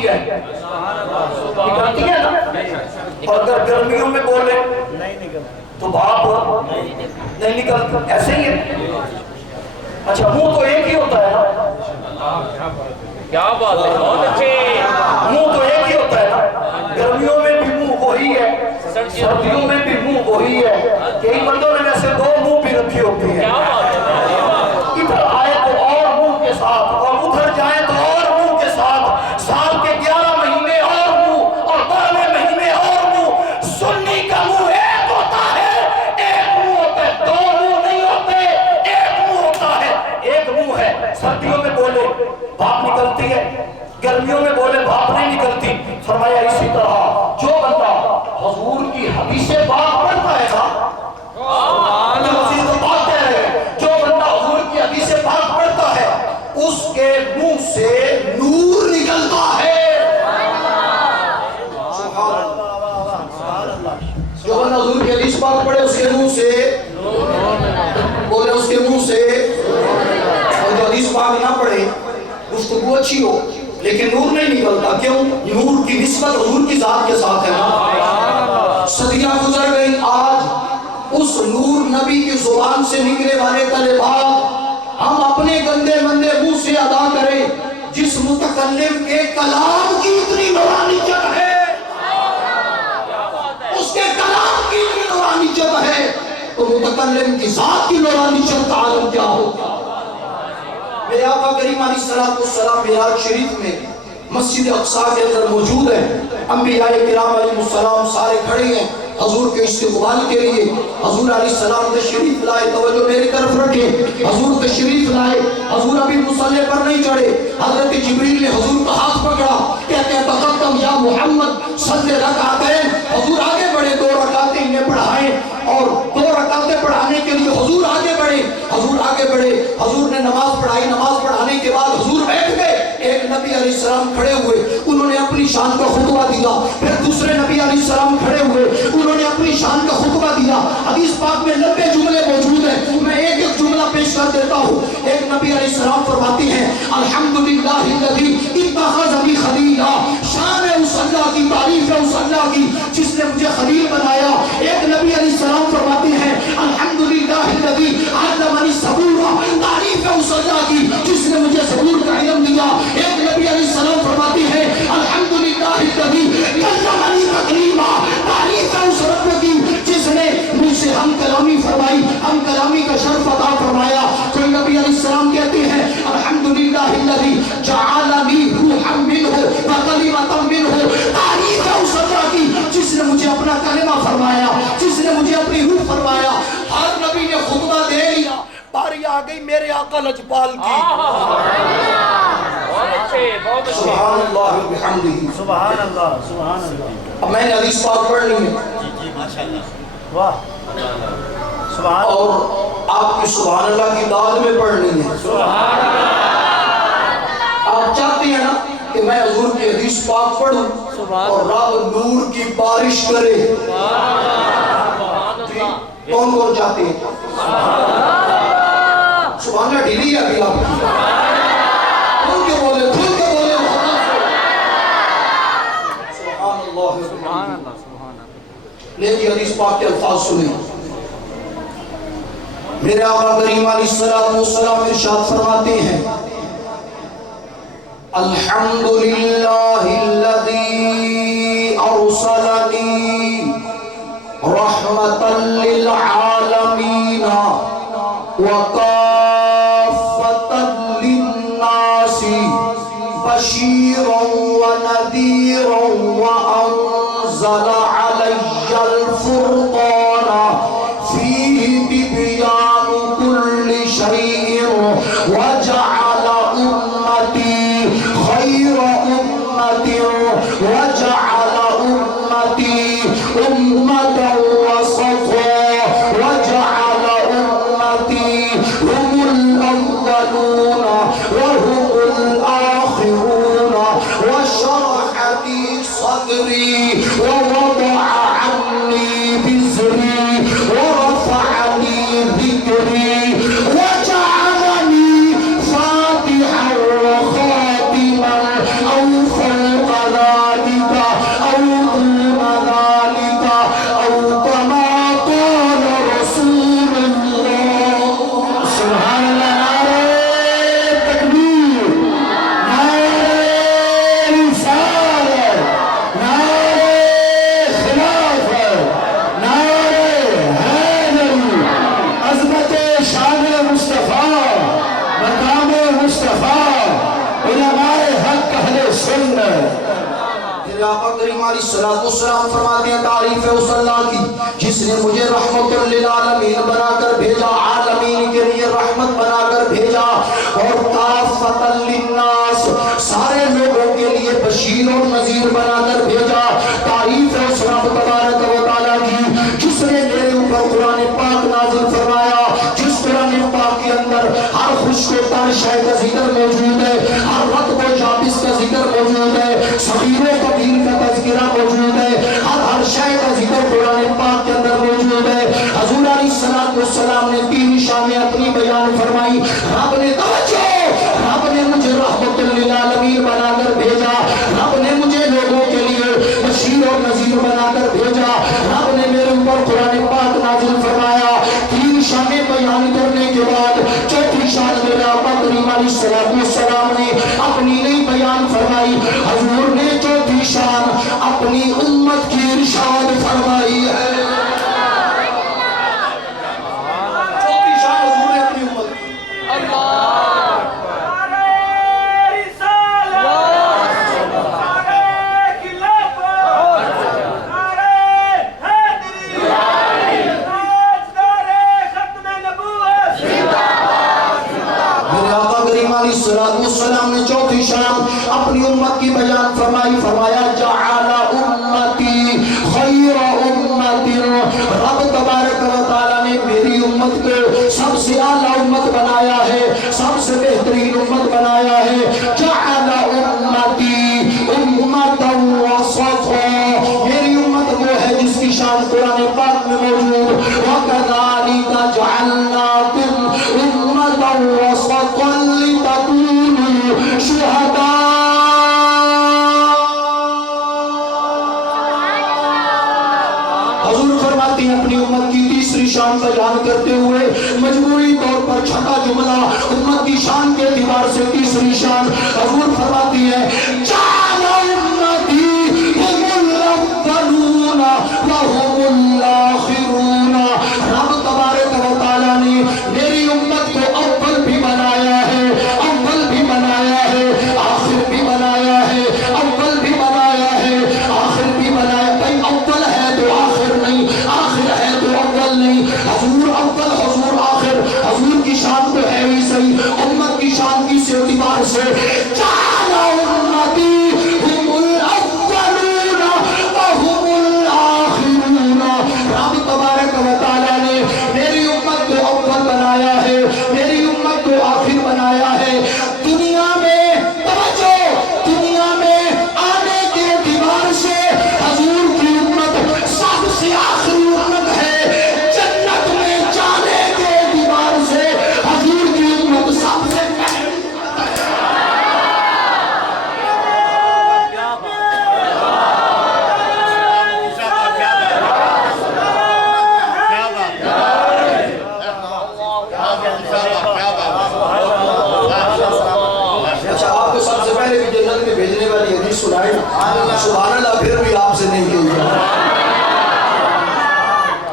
ٹھیک ہے نکلتی ہے نا. اور اگر گرمیوں میں بولے تو بھاپ نہیں نکلتی. ایسے ہی ہے. اچھا منہ تو ایک ہی ہوتا ہے نا. کیا بات ہے, بہت اچھے. منہ تو ایک ہی ہوتا ہے نا. گرمیوں میں بھی منہ وہی ہے, سردیوں میں بھی منہ وہی ہے. کئی بندوں نے ویسے دو منہ بھی رکھی ہوتی ہے. ادھر آئے تو اور منہ کے ساتھ, اور ادھر جائے تو اور منہ کے ساتھ. سال کے 11 مہینے اور منہ, اور 12 مہینے اور منہ. سنی کا منہ ایک ہوتا ہے, ایک منہ ہوتا ہے. دو منہ نہیں ہوتے, ایک منہ ہوتا ہے. ایک منہ ہے. سردیوں میں بولے بھاپ نکلتی ہے, گرمیوں میں بولے بھاپ نہیں نکلتی. فرمایا اسی طرح جو بندہ حضور کی حدیث پاک پڑھتا ہے نا, جو بندہ حضور کی حدیث پاک پڑھتا ہے اس کے منہ سے نور نکلتا ہے. جو بندہ حضور کی حدیث پاک پڑھے اس کے منہ سے بولے, اس کے منہ سے. اور جو حدیث پاک نہ پڑھے گفتگو اچھی ہو لیکن نور نہیں نکلتا. کیوں؟ نور کی نسبت حضور کی ذات کے ساتھ ہے نا. صدیاں گزر گئی, آج اس نور نبی کی زبان سے نکلے والے کلمات ہم اپنے گندے مندے منہ سے ادا کریں. جس متکلم کے کلام کی اتنی نورانیت ہے, اس کے کلام کی اتنی نورانیت ہے, تو متکلم کی ذات کی نورانیت کا عالم کیا ہوگا. میرے آقا کریم علیہ السلام معراج شریف میں مسجد اقصی کے اندر موجود ہیں. انبیاء کرام علیہ السلام سارے کھڑے ہیں حضور کے استقبال کے لیے. حضور علیہ السلام تشریف لائے, توجہ میری طرف رکھیں. حضور تشریف لائے, حضور ابھی مصلی پر نہیں چڑھے. حضرت جبریل نے حضور کا ہاتھ پکڑا, کہتے ہیں تقدم یا محمد صلی رکعتین. حضور آگے بڑھے, 2 رکعتیں انہیں پڑھائیں, اور 2 رکعتیں پڑھانے کے لیے حضور آگے بڑھے. حضور آگے بڑھے, حضور نے نماز پڑھائی. نماز پڑھانے کے بعد حضور بیٹھ گئے. ایک نبی علیہ السلام کھڑے ہوئے, انہوں نے اپنی شان کا خطبہ دیا. پھر دوسرے نبی علیہ السلام کھڑے ہوئے, انہوں نے اپنی شان کا خطبہ دیا. حدیث پاک میں 90 جملے موجود ہیں, میں ایک ایک جملہ پیش کر دیتا ہوں. ایک نبی علیہ السلام فرماتی ہیں الحمدللہ الذی اتخذ بی خلیلا. شان ہے اس اللہ کی, تعریف ہے اس اللہ کی جس نے مجھے خلیل بنایا. ایک نبی علیہ السلام فرماتی ہیں الحمدللہ الذی علمنی الصبور. تعریف ہے اس اللہ کی جس نے مجھے صبور کا علم دیا. ایک نبی علیہ السلام فرماتی ہے الحمدللہ الذی کلمنی تکلیما. تعریف ہے اس رب کی جس نے مجھ سے ہم کلامی فرمائی, ہم کلامی کا شرف عطا فرمایا. کوئی نبی علیہ السلام کہتے ہیں الحمدللہ الذی جعلنی روحا منہ وکلمۃ منہ. تعریف ہے اس اللہ کی جس نے مجھے اپنا کلمہ فرمایا, جس نے مجھے اپنی روح فرمایا. ہر نبی نے خطبہ دے لیا, باری آ گئی میرے آقا لجپال کی. سبحان اللہ وبحمدہ, سبحان اللہ, سبحان اللہ. اب میں نے حدیث پاک پڑھنی ہے, واہ, سبحان اللہ. اور آپ کی سبحان اللہ کی داد میں پڑھنی ہے. سبحان اللہ. آپ چاہتے ہیں نا کہ میں حضور کی حدیث پاک پڑھوں اور رب نور کی بارش کرے. کون کون چاہتے ہیں؟ سبحان اللہ ڈھیلی ہے ابھی آپ کی. کھل کے بولے, کھل کے بولے. سبحان اللہ, سبحان اللہ, سبحان اللہ. لیکن حدیث پاک کے الفاظ سنیں. میرے آقا کریم علیہ السلام ارشاد فرماتے ہیں الحمدللہ الذی ارسلنی رحمتا للعالمین وکافتا للناس بشیرا ونذیرا وانزل علی الفرقان فیہ تبیان کل شیء وجعل امتی خیر امتی وجعل امتی امتا وسطا وجعل امتی هم الاولون وهم الاخرون وشرح بي صدري ووضع عني بزري ورفعني ذكري وجعلني فاتحا وخاتما أو فوق میرے آقا کریم علیہ السلام فرماتے ہیں تعریف ہے اس اللہ کی جس نے مجھے رحمت للعالمین بنا کر بھیجا، عالمین کے لیے رحمت بنا کر بھیجا، اور کافۃ للناس سارے لوگوں کے لیے بشیر اور نذیر بنا کر بھیجا۔ تعریف ہے اس رب تبارک و تعالیٰ کی جس نے میرے اوپر قرآن پاک نازل فرمایا، جس قرآن پاک کے اندر ہر خشک و تر شے کا ذکر موجود ہے، ہر رطب و یابس کا ذکر موجود ہے، صغیر و کبیر کا تذکرہ موجود ہے، ہر شے کا ذکر قرآن پاک کے اندر موجود ہے۔ حضور علیہ السلام نے تین شانیں اپنی بیان فرمائی۔ رب نے توجہ، رب نے مجھے رحمت للعالمین بنا کر بھیجا، رب نے مجھے لوگوں کے لیے بشیر اور نذیر بنا کر بھیجا، رب نے میرے اوپر قرآن پاک نازل فرمایا۔ تین شانیں بیان کرنے کے بعد چوتھی شان میرے آقا کریم علیہ السلام نے اپنی نہیں بیان فرمائی، حضور نے چوتھی شان اپنی امت کی ارشاد فرمائی ہے۔ چوتھی شان حضور نے اپنی امت کی السلام نے چوتھی شان اپنی امت کی بیان فرمائی، فرمایا جعل امتی خیر امت، رب تبارک و تعالیٰ نے میری امت کو سب سے اعلیٰ امت بنایا ہے، سب سے بہترین امت بنایا ہے۔ جعل امتی امت وسطا، میری امت وہ ہے جس کی شان قرآن پاک میں موجود، وَكَذَلِكَ جَعَلْنَاكُمْ أُمَّةً وَسَطًا لِتَكُونُوا شُهَدَاءَ۔ حضور فرماتے ہیں اپنی امت کی تیسری شان بیان کرتے ہوئے مجموعی طور پر چھٹا جملہ امت کی شان کے اعتبار سے تیسری شان حضور فرماتی ہے جعل امتی هم الاولون وهم الاخرون، رب تبارک و تعالیٰ نے میری امت کو اول بھی بنایا ہے، اول بھی بنایا ہے، آخر بھی بنایا ہے، اول بھی بنایا ہے، آخر بھی بنایا۔ بھائی اول ہے تو آخر نہیں، آخر ہے تو اول نہیں، حضور اول حضور آخر، حضور کی شان تو ہے ہی صحیح، امت کی شان کی سے اعتبار سے جعل امتی هم الاولون وهم الاخرون، رب تبارک و تعالیٰ نے میری امت کو اول بنایا ہے، میری امت کو آخر بنایا ہے۔ دنیا میں توجہ، دنیا میں آنے کے اعتبار سے حضور کی امت سب سے آخری امت ہے، جنت میں جانے کے اعتبار سے حضور کی امت سب سے پہلی امت ہے۔ اچھا آپ کو سب سے پہلے بھی جنت میں بھیجنے والی حدیث سنائے نا، سبحان اللہ، پھر بھی آپ سے نہیں کہی جائے،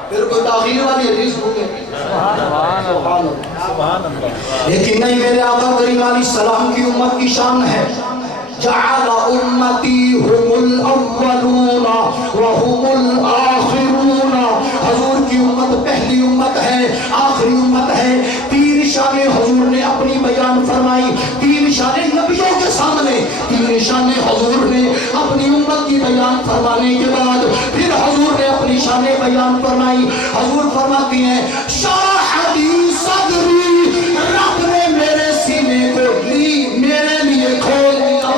پھر کوئی تاخیر والی حدیث بھولے سبحان اللہ۔ لیکن نہیں، میرے آقا کریم علیہ السلام کی امت کی شان ہے جعل امتی هم الاولون وهم الاخرون، حضور کی امت پہلی امت ہے، آخری امت ہے۔ تین شانیں حضور نے اپنی بیان فرمائی، تین شانیں نبیوں کے سامنے، تین شانیں حضور نے اپنی امت کی بیان فرمانے کے بعد پھر حضور نے اپنی شانیں بیان فرمائی۔ حضور فرماتی ہیں شرح لی صدری، رب نے میرے سینے کو لی میرے لیے کھول دیا،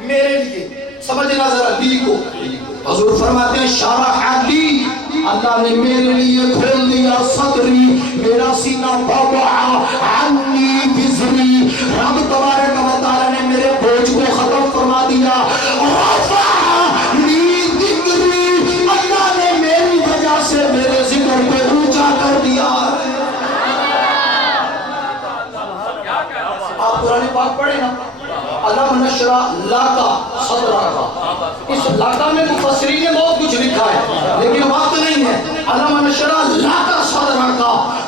میرے لیے، سمجھنا ذرا لی کو، حضور فرماتے ہیں شرح لی، اللہ نے میرے لیے کھول دیا صدری، میرا سینہ، وضع عنی وزری، رب تبارک و تعالیٰ نے میرے بوجھ کو ختم فرما دیا، رفع لی ذکری، اللہ نے میری وجہ سے میرے ذکر کو اونچا کر دیا۔ آپ قرآن پاک پڑھیں نا، علم نشرح لک صدرک، اس لکا میں مفسرین نے بہت کچھ لکھا ہے لیکن وقت نہیں ہے۔ علم نشرح لک صدرک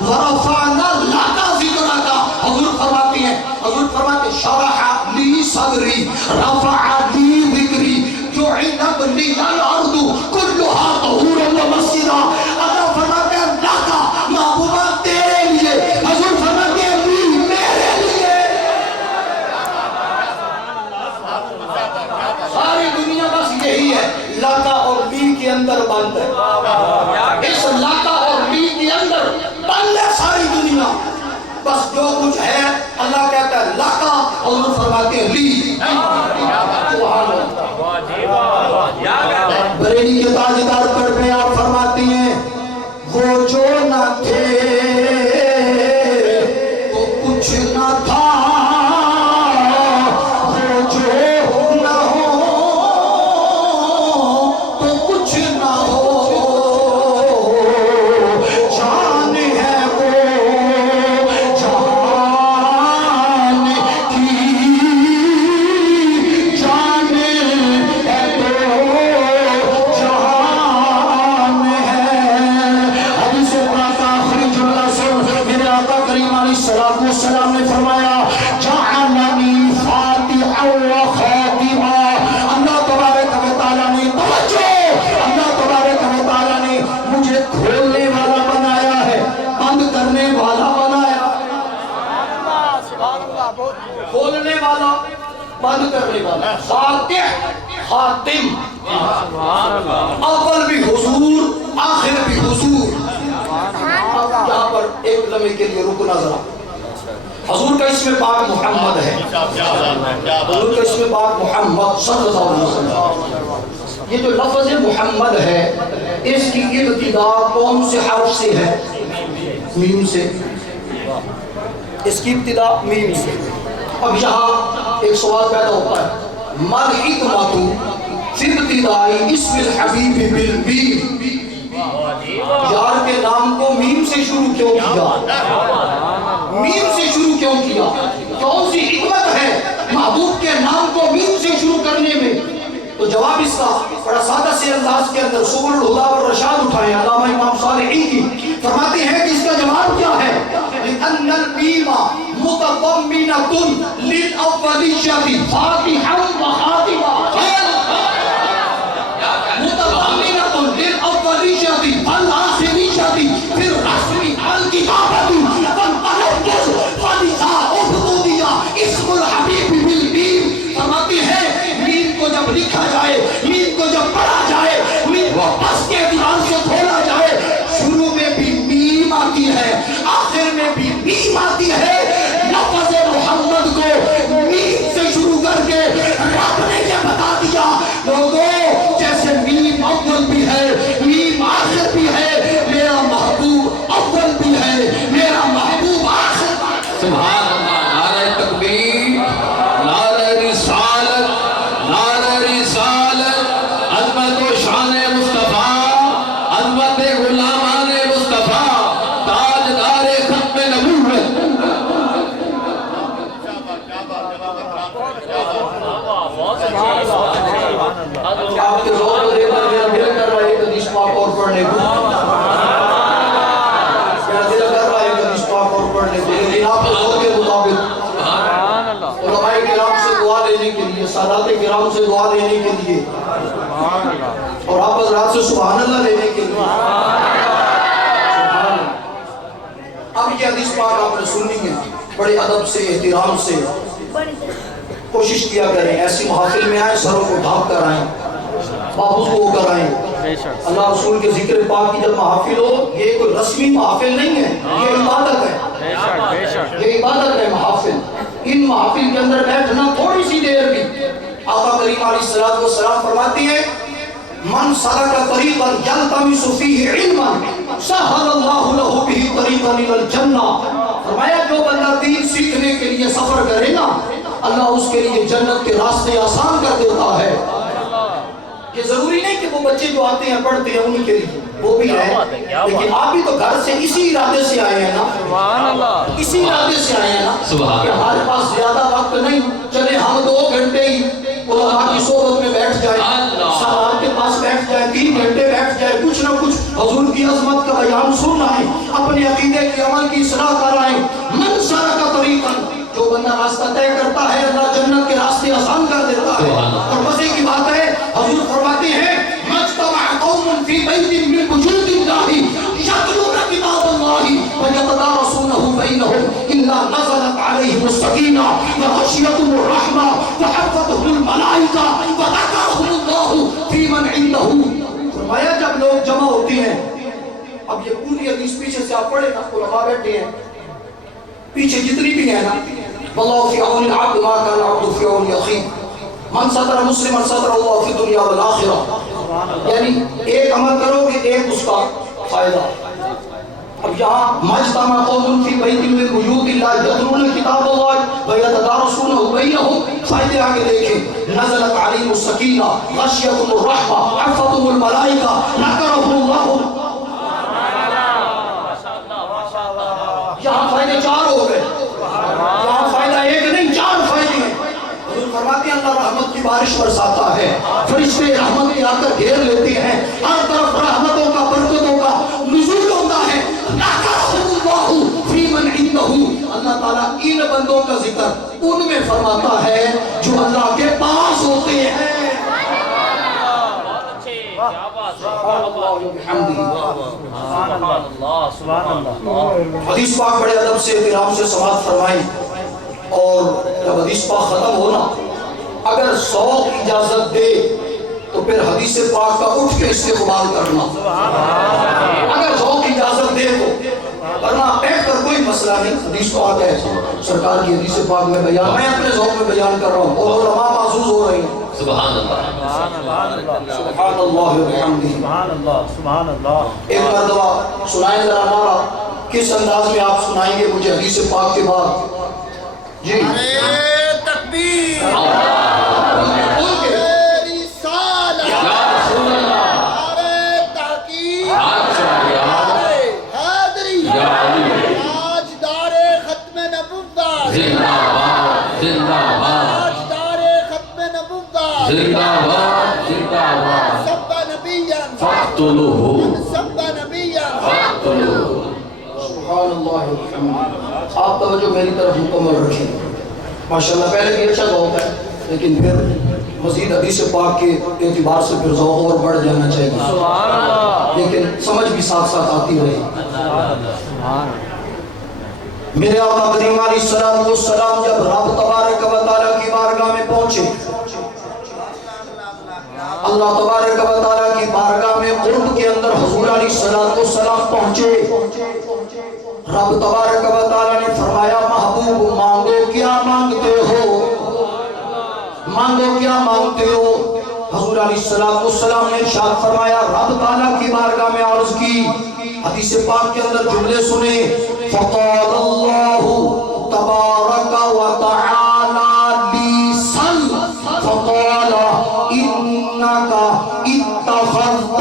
ورفعنا لک ذکرک، حضور فرماتی ہیں، حضور فرماتے شرح لی صدری رفع لی ذکری جعلت لی الارض کلھا طہورا ومسجدا. اللہ فرماتے ہیں اللہ کا محبوبہ تیرے لیے، حضور فرماتے ہیں میرے لیے. ساری دنیا بس یہی ہے، لاکا اور لی کے اندر بند ہے. اس لاکا اور لی کے اندر بند ہے ساری دنیا. بس جو کچھ ہے اللہ کہتا ہے لاکا اور وہ فرماتے ہیں لی. بریلی کے تاجدار پر میں آپ فرماتی ہیں وہ جو نہ تھے تو کچھ نہ تھا، وہ جو نہ ہو تو کچھ نہ ہو. جان ہے وہ جہان کی جان ہے تو جہان ہے. حدیث پاک کا آخری جملہ سن، میرے آقا کریم علیہ السلام نے فرمایا جعلنی فاتحا و خاتما. اللہ تبارک و تعالیٰ نے توجہ، اللہ تبارک و تعالیٰ نے مجھے کھولنے والا بنایا ہے، بند کرنے والا بنایا. کھولنے والا، بند کرنے والا. فاتح، خاتم، اول بھی حضور آخر بھی حضور. یہاں پر ایک لمحے کے لیے رکنا ذرا. حضور کا اسم پاک محمد ہے، حضور کا اسم پاک محمد صلی اللہ علیہ وسلم. یہ جو لفظ محمد ہے اس کی ابتدا کون سے حرف سے ہے؟ میم سے. اس کی ابتدا میم سے. اب یہاں ایک سوال پیدا ہوتا ہے، مل حکمت فی ابتدائی اسم الحبیب بالمیم. یار کے نام کو میم سے شروع کیوں کیا؟ میم سے شروع کیوں کیا؟ کون سی حکمت ہے محبوب کے نام کو میم سے شروع کرنے میں؟ تو جواب اس کا بڑا سادہ سے انداز کے اندر سبل الہدی والرشاد اٹھائے علامہ امام صالحی کی. فرماتے ہیں کہ اس کا جواب کیا ہے؟ لِأَنَّ الْمِيمَ مُتَضَمِّنَةٌ لِلْأَوَّلِيَّةِ فَاتِحًا وَخَاتِمًا. مُتَضَمِّنَةٌ لِلْأَوَّلِيَّةِ وَالْآخِرِيَّةِ فِي الرَّسْمِ وَالْكِتَابَةِ وَالتَّلَفُّظِ فَلِذَا عُبْدِيَ اسْمُ الْحَبِيبِ بِالْمِيمِ. فرماتے ہیں میم کو جب لکھا جائے، میم کو جب پڑھا جائے، میم کو پس کے اعتبار سے کھولا جائے، شروع میں بھی میم آتی ہے، آخر میں بھی میم آتی ہے. لفظ محمد کو میم سے شروع کر کے رب نے یہ بتا دیا لوگوں جیسے میم اول بھی ہے، میم آخر بھی ہے، میرا محبوب اول بھی ہے، میرا محبوب آخر بھی ہے. سبحان اللہ. نعرہ تکبیر، نعرہ رسالت، نعرہ رسالت. عظمت و شان مصطفیٰ، عظمت غلامان مصطفیٰ، تاجدار ختم نبوت. آپ کے زور کو دیکھ کر میرا دل کر رہا ہے ایک حدیث پاک اور پڑھنے کو. میرا دل کر رہا ہے ایک حدیث پاک اور پڑھنے کو، لیکن آپ کے زور کے مطابق علماء کرام سے دعا لینے کے لیے، سادات کرام سے دعا لینے کے لیے، اور آپ حضرات سے سبحان اللہ لینے کے لیے. اب یہ حدیث پاک آپ نے سننی ہے، بڑے ادب سے، احترام سے کوشش کیا کریں. ایسی محافل میں آئیں، سروں کو ڈھانپ کر آئیں، بابوز کو کر آئیں. اللہ رسول کے ذکر پاک کی جب محافل ہو، یہ کوئی رسمی محافل نہیں ہے، یہ عبادت ہے. یہ عبادت ہے محافل. ان محافل کے اندر بیٹھنا تھوڑی سی دیر بھی. آقا کریم علیہ السلام فرماتی ہے من سلک طریقا یلتمس فیہ علما سہل اللہ لہ بہ طریقا الی الجنہ. فرمایا جو بندہ دین سیکھنے کے لیے سفر کرے نا، اللہ اس کے لیے جنت کے راستے آسان کر دیتا ہے. یہ ضروری نہیں کہ وہ بچے جو آتے ہیں پڑھتے ہیں ان کے لیے، وہ بھی ہے، لیکن آپ بھی تو گھر سے اسی ارادے سے آئے ہیں نا، اسی ارادے سے آئے ہیں نا کہ ہمارے پاس زیادہ وقت نہیں، چلے ہم 2 گھنٹے ہی علماء کی صحبت میں بیٹھ جائیں، سلام کے پاس بیٹھ جائیں، 3 گھنٹے بیٹھ جائیں، کچھ نہ کچھ حضور کی عظمت کا بیان سن آئیں، اپنے عقیدے کی عمل کی اصلاح کرائیں. من سلک طریقا، جو بندہ راستہ طے کرتا ہے اللہ جنت کے راستے آپ پڑھیں نا، علماء بیٹھے ہیں پیچھے جتنی بھی ہیں نا، واللہ فی عون العبد ما کان العبد فی عون اخیہ، من ستر مسلما ستر اللہ فی الدنیا والآخرہ، یعنی ایک عمل کرو گے ایک اس کا فائدہ۔ اب یہاں مجتمع قوم فی بیت من بیوت اللہ یتلون کتاب اللہ ویتدارسونہ بینہم، فائدے آگے دیکھیں، نزلت علیہم السکینہ غشیتہم الرحمہ عفتہم الملائکہ ذکرہم اللہ۔ یہاں فائدے چار ہو گئے، یہاں فائدہ ایک نہیں چار فائدے ہیں۔ حضور فرماتے ہیں اللہ رحمت کی بارش برساتا ہے، فرشتے رحمت کے آ کر گھیر لیتے ہیں، ہر طرف رحمتوں کا برکتوں کا نزول ہوتا ہے۔ اللہ تعالیٰ ان بندوں کا ذکر ان میں فرماتا ہے جو اللہ کے پاس ہوتے ہیں۔ حدیث پاک بڑے ادب سے احترام سے سماعت فرمائی، اور جب حدیث پاک ختم ہونا اگر ذوق اجازت دے تو پھر حدیث پاک کا اٹھ کے استقبال کرنا، اگر ذوق اجازت دے تو، ورنہ بیٹھ کر کوئی مسئلہ نہیں۔ حدیث پاک ہے، سرکار کی حدیث پاک میں بیان، میں اپنے ذوق میں بیان کر رہا ہوں اور علماء محظوظ ہو رہے ہیں۔ سبحان اللہ، سبحان اللہ وبحمدہ، سبحان اللہ، سبحان اللہ۔ ایک مرتبہ سنائیں ذرا نعرہ، کس انداز میں آپ سنائیں گے مجھے حدیث پاک کے بعد؟ جی تکبیر، بول کے رسالت، یا رسول اللہ، نعرہ تحقیق، یا نعرہ حیدری، یا علی، تاجدار ختم نبوت، زندہ باد، زندہ باد، تاجدار ختم نبوت، زندہ باد، زندہ باد، سب نبیان، فاقتلوہ، سب نبیان، فاقتلوہ۔ سبحان اللہ وبحمدہ۔ آپ توجہ میری طرف مکمل رکھیں، ماشاءاللہ پہلے بھی اچھا ذوق ہے لیکن پھر مزید حدیث پاک کے اعتبار سے پھر ذوق اور بڑھ جانا چاہیے، لیکن سمجھ بھی ساتھ ساتھ آتی رہی۔ میرے آقا کریم علیہ السلام جب رب تبارک و تعالیٰ کی بارگاہ میں پہنچے، اللہ تبارک و تعالیٰ کی بارگاہ میں قرب کے اندر حضور علیہ السلام پہنچے، رب تبارک و تعالیٰ نے فرمایا محبوب مانگو کیا مانگتے ہو، مانگو کیا مانگتے ہو۔ حضور علیہ السلام نے ارشاد فرمایا، رب تعالیٰ کی بارگاہ میں عرض کی، حدیث پاک کے اندر جملے سنے، فقال اللہ تبارک و تعالی لی سل فقال انک اتخذت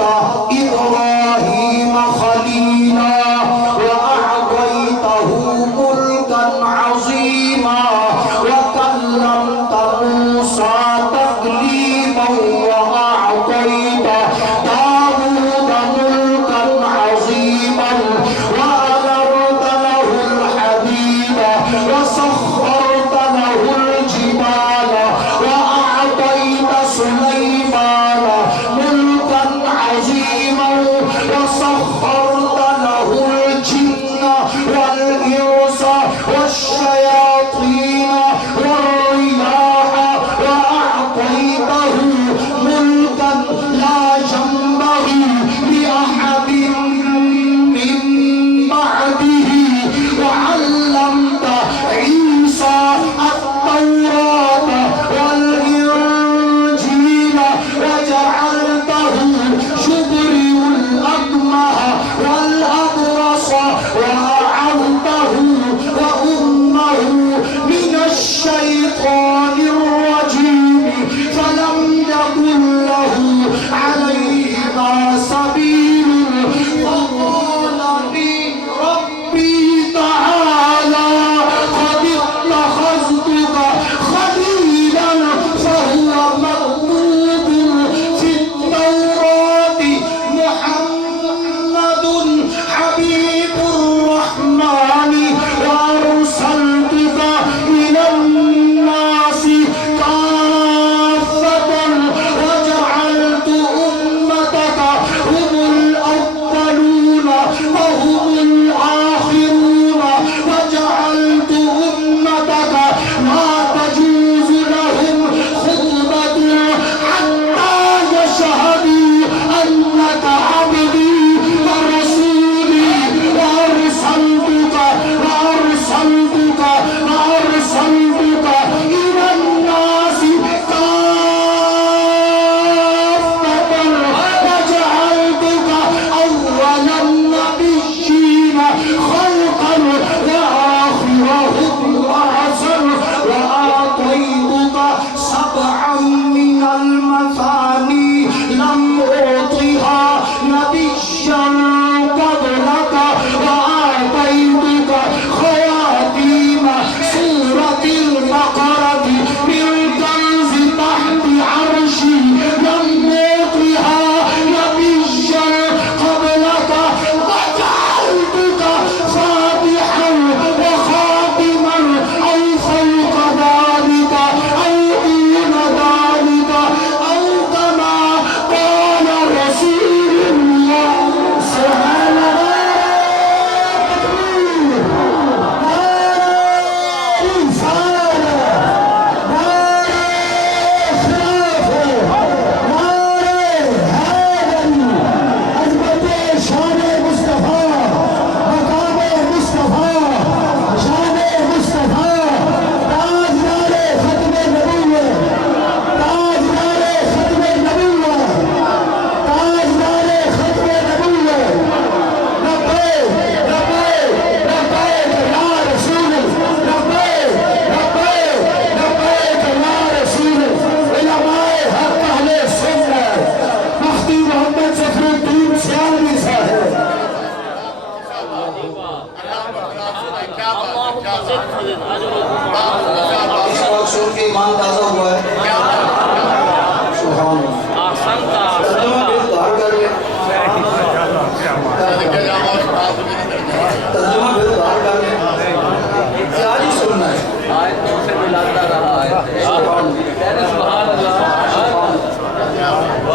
ابراہیم خلیلا واعطیتہ ملکا عظیما وکلمت موسیٰ تکلیما واعطیت داود ملکا عظیما وألرت له الحديد وسخرت له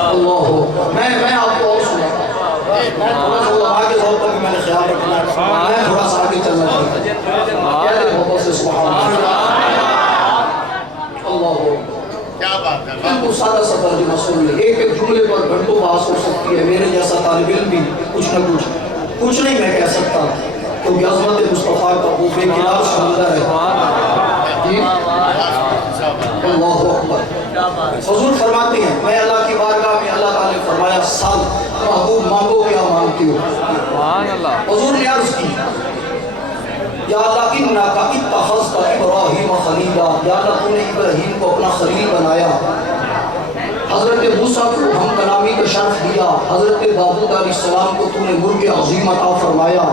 اللہ میں آپ کو اور سناتا ہوں، میں تھوڑا سا علماء کے طور پر بھی میں نے خیال رکھنا ہے، میں تھوڑا سا آگے چلنا چاہتا ہوں، کہہ دے محبت سے سبحان اللہ۔ کیا بات ہے، بالکل سادہ سا ترجمہ سن لے، ایک ایک جملے پر گھنٹوں بحث ہو سکتی ہے، میرے جیسا طالب علم بھی کچھ نہ کچھ نہیں میں کہہ سکتا، کیونکہ عظمت مصطفیٰ کا وہ بے کنار سمندر ہے۔ جی اللہ اکبر۔ حضور فرماتے ہیں میں اللہ کی بارگاہ میں اللہ تعالیٰ نے فرمایا سال محبوب مانگو کیا مانگتی ہو؟ حضور نے عرض کی یا اللہ انکا اتخذت ابراہیم خلیلا، یا اللہ تو نے ابراہیم کو اپنا خلیل بنایا، حضرت موسیٰ کو ہم کلامی کا شرف دیا، حضرت داؤد علیہ السلام کو تو نے مرغ عظیم عطا فرمایا،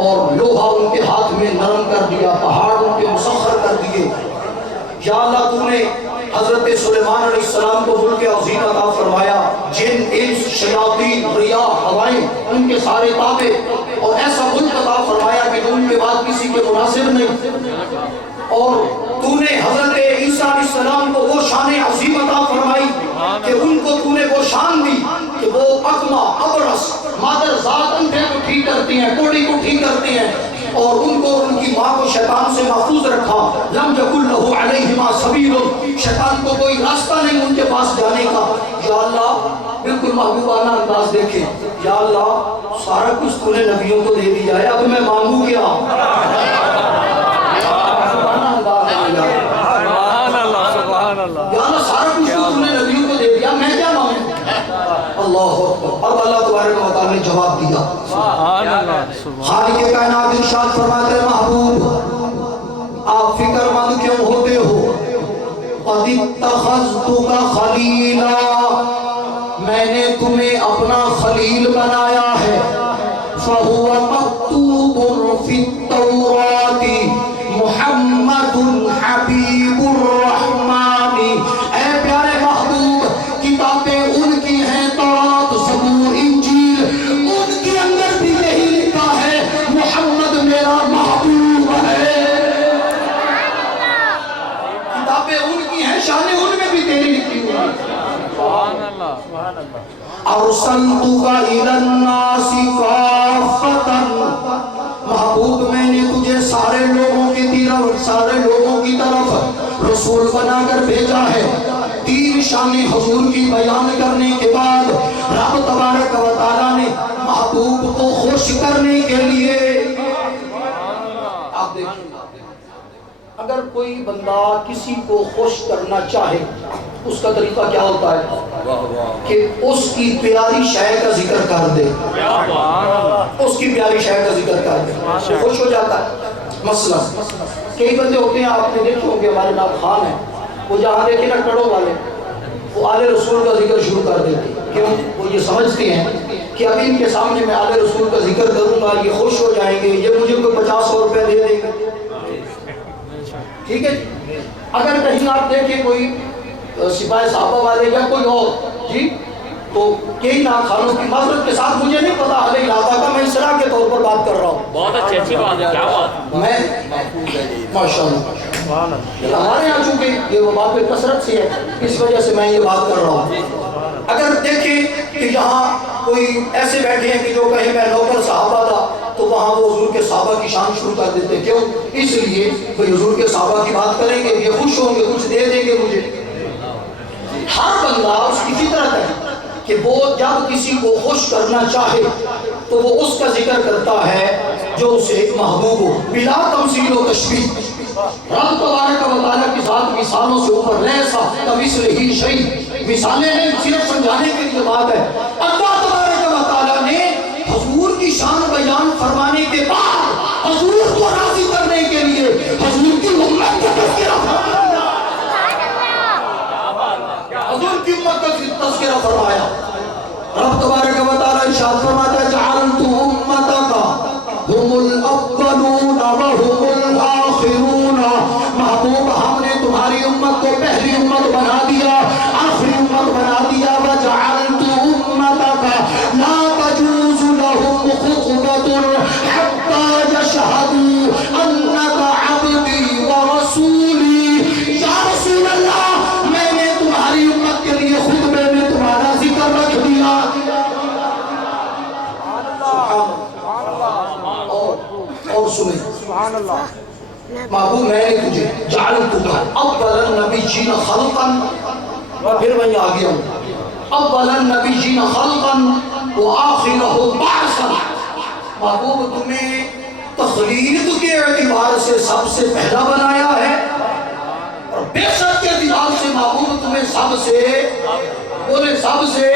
اور لوہا ان کے ہاتھ میں نرم کر دیا، پہاڑ ان کے مسخر کر دیے، یا اللہ تو نے حضرت سلیمان علیہ السلام کو ملک عظیم عطا فرمایا، جن انس شیاطین ریاح ہوائیں ان کے سارے تابع، اور ایسا ملک عطا فرمایا کہ جو ان کے بعد کسی کے مناسب نہیں، اور تو نے حضرت عیسیٰ علیہ السلام کو وہ شان عظیم عطا فرمائی کہ ان کو تو نے وہ شان دی کہ وہ اکما ابرس مادر ذات اندھے کو ٹھیک کرتی ہیں، کوڑی کو ٹھیک کرتی ہیں، اور ان کو ان کی ماں کو شیطان سے محفوظ رکھا، لم یکن لہ علیہما سبیل، شیطان کو کوئی راستہ نہیں ان کے پاس جانے کا۔ یا اللہ بالکل محبوبانہ انداز دیکھیں، یا اللہ سارا کچھ تو نے نبیوں کو دے دیا ہے، اب میں مانگوں کیا؟ یا اللہ سارا کچھ تو نے نبیوں کو دے دیا، میں کیا مانگوں؟ اللہ اکبر۔ اب اللہ تبارک و تعالیٰ نے جواب دیا، خالق کائنات ارشاد فرماتے ہیں محبوب آپ فکر مند کیوں ہوتے ہو؟ قد اتخذتک خلیلا، میں نے تمہیں اپنا خلیل بنایا ہے، فہو مکتوب فی التوراۃ محمد حبیب الرحمن، اے پیارے محبوب کتابیں ان کی ہیں تورات زبور انجیل، ان کے اندر بھی یہی لکھا ہے محمد میرا محبوب ہے، کتابیں ان کی ہیں، شانیں ان میں بھی تیری لکھی ہوئی ہیں۔ ارسلتک الی الناس کافۃ، محبوب میں نے تجھے سارے لوگوں کی طرف رسول بنا کر بھیجا ہے۔ تین شان حضور کی بیان کرنے کے بعد رب تبارک و تعالیٰ نے محبوب کو خوش کرنے کے لیے، آپ دیکھیں اگر کوئی بندہ کسی کو خوش کرنا چاہے اس کا طریقہ کیا ہوتا ہے کہ اس کی پیاری شے کا ذکر کر دے، اس کی پیاری شے کا ذکر کر دے، خوش ہو جاتا ہے۔ مثلا کئی بندے ہوتے ہیں آپ نے دیکھے ہوں گے، ہمارے نام خان ہیں، وہ جہاں دیکھے نا کڑوں والے وہ آل رسول کا ذکر شروع کر دیتے، کیوں؟ وہ یہ سمجھتے ہیں کہ ابھی ان کے سامنے میں آل رسول کا ذکر کروں گا یہ خوش ہو جائیں گے، یہ مجھے کوئی 50-100 روپے دے دیں گے، ٹھیک ہے۔ اگر کہیں آپ دیکھیں کوئی سپاہی صحابہ والے یا کوئی اور جی تو کئی ناخانوں کی معذرت کے ساتھ، مجھے نہیں پتا اہل علاقہ کا، میں اصلاح کے طور پر بات کر رہا ہوں، بہت اچھی بات ہے، کیا بات، میں ماشاءاللہ ہمارے یہاں چونکہ یہ وبا پہ کثرت سے ہے اس وجہ سے میں یہ بات کر رہا ہوں۔ اگر دیکھیں کہ یہاں کوئی ایسے بیٹھے ہیں کہ جو کہیں میں نوکر صحابہ تھا تو وہاں وہ حضور کے صحابہ کی شان شروع کر دیتے، کیوں؟ اس لیے وہ حضور کے صحابہ کی بات کریں گے، یہ خوش ہوں گے، کچھ دے دیں گے مجھے۔ ہر بندہ اس کی فطرت ہے کہ وہ جب کسی کو خوش کرنا چاہے تو وہ اس کا ذکر کرتا ہے جو اسے محبوب ہو، بلا تمثیل و تشبیہ۔ رب تبارک و تعالیٰ کی ذات مثالوں سے اوپر، لیسا کمثلہ شیء، مثالیں نہیں، صرف سمجھانے کے لیے بات ہے۔ اللہ تبارک و تعالیٰ نے حضور کی شان بیان فرمانے کے بعد حضور کو راضی کرنے کے لیے حضور کی امت کا تذکرہ فرمایا، حضور کی امت کا تذکرہ فرمایا۔ رب تبارک و تعالیٰ ارشاد فرماتا ہے جعلت امتک هم الاولون وهم الاخرون، محبوب ہم نے تمہاری امت کو پہلی امت بنا دیا، آخری امت بنا دیا۔ وجعلت امتک لا تجوز لهم خطبة حتى يشهدوا انك عبدي ورسولي، یا رسول اللہ محبوب میں نے تجھے جعلتک اول النبیین خلقا، پھر میں آ گیا ہوں، اول النبیین خلقا وآخرہ بعثا، محبوب تمہیں تخلیق کے اعتبار سے سب سے پہلا بنایا ہے، اور بعثت کے اعتبار سے محبوب تمہیں سب سے، بولے سب سے،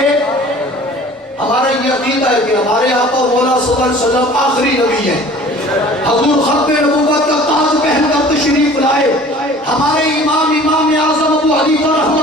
ہمارا یہ عقیدہ ہے کہ ہمارے آقا مولا صلی اللہ علیہ وسلم آخری نبی ہیں، حضور ختم نبوت کا تاج پہن کر تشریف لائے، ہمارے امام اعظم ابو حنیفہ رحمہ